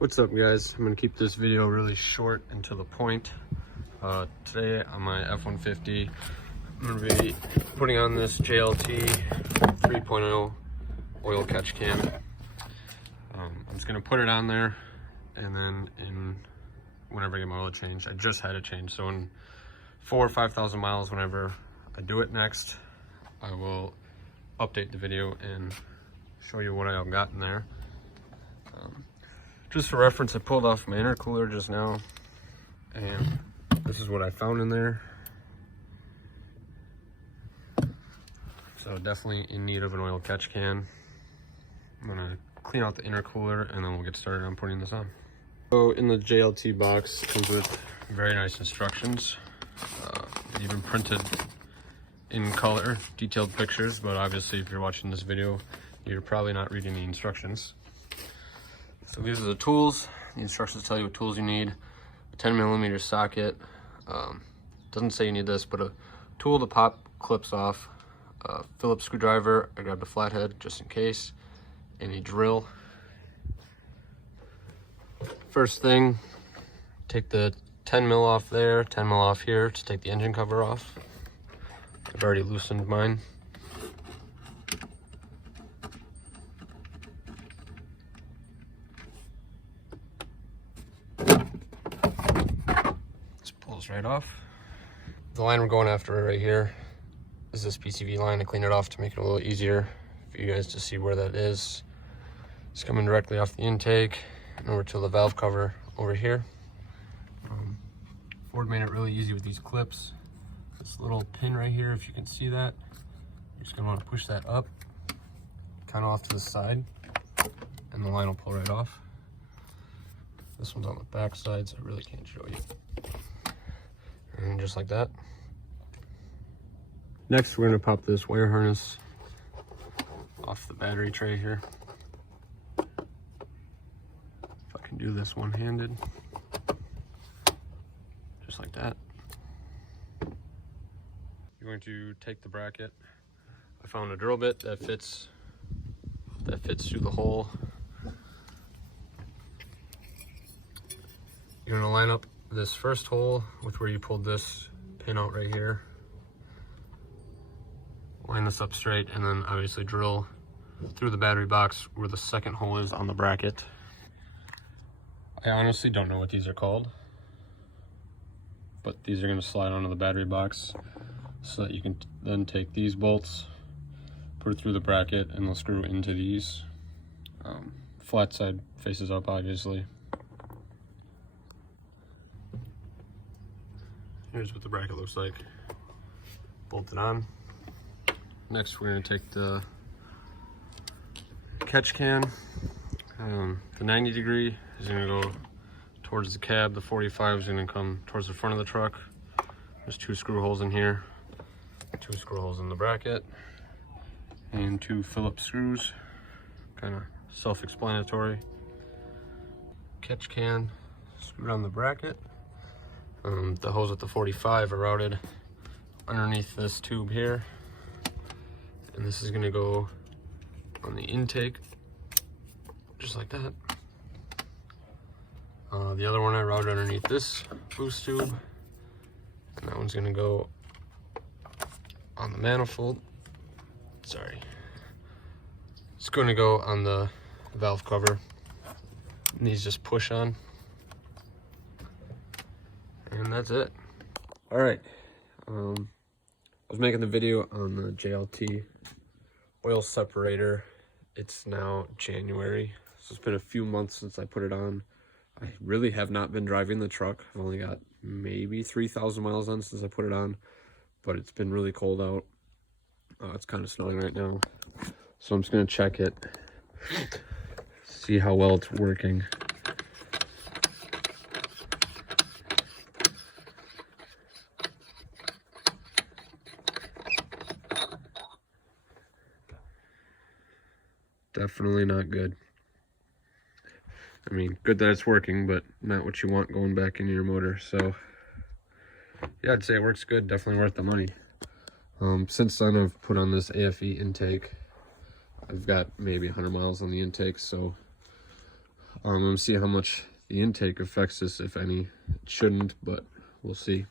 What's up, guys? I'm gonna keep this video really short and to the point. Today on my F-150, I'm gonna be putting on this JLT 3.0 oil catch can. I'm just gonna put it on there, and then whenever I get my oil change, I just had it changed, so in 4,000 or 5,000 miles, whenever I do it next, I will update the video and show you what I've got in there. Just for reference, I pulled off my intercooler just now, and this is what I found in there. So definitely in need of an oil catch can. I'm gonna clean out the intercooler and then we'll get started on putting this on. So in the JLT box, it comes with very nice instructions. Even printed in color, detailed pictures, but obviously if you're watching this video, you're probably not reading the instructions. So these are the tools. The instructions tell you what tools you need. A 10mm socket. Doesn't say you need this, but a tool to pop clips off. A Phillips screwdriver. I grabbed a flathead just in case. And a drill. First thing, take the 10mm off there, 10mm off here to take the engine cover off. I've already loosened mine. Right off. The line we're going after right here is this Pcv line. I cleaned it off to make it a little easier for you guys to see where that is. It's coming directly off the intake and over to the valve cover over here. Ford made it really easy with these clips. This little pin right here, if you can see that, you're just gonna want to push that up, kind of off to the side, and the line will pull right off. This one's on the back side, so I really can't show you. And just like that. Next, we're going to pop this wire harness off the battery tray here. If I can do this one-handed. Just like that. You're going to take the bracket. I found a drill bit that fits through the hole. You're going to line up this first hole with where you pulled this pin out right here. Line this up straight and then obviously drill through the battery box where the second hole is on the bracket. I honestly don't know what these are called, but these are going to slide onto the battery box so that you can then take these bolts, put it through the bracket, and they'll screw into these. Flat side faces up, obviously. Here's what the bracket looks like. Bolt it on. Next, we're going to take the catch can. The 90 degree is going to go towards the cab. The 45 is going to come towards the front of the truck. There's 2 screw holes in here, 2 screw holes in the bracket, and 2 Phillips screws. Kind of self-explanatory. Catch can screwed on the bracket. The hose with the 45 are routed underneath this tube here, and this is going to go on the intake just like that. The other one I routed underneath this boost tube, and that one's going to go on the manifold. Sorry, it's going to go on the valve cover, and these just push on. And that's it. All right. I was making the video on the JLT oil separator. It's now January, so it's been a few months since I put it on. I really have not been driving the truck. I've only got maybe 3,000 miles on since I put it on, but it's been really cold out. It's kind of snowing right now, so I'm just gonna check it, see how well it's working. Definitely not good. I mean, good that it's working, but not what you want going back into your motor. So yeah, I'd say it works good. Definitely worth the money. Since then, I've put on this Afe Intake. I've got maybe 100 miles on the intake, so I'm gonna see how much the intake affects this, if any. It shouldn't, but we'll see.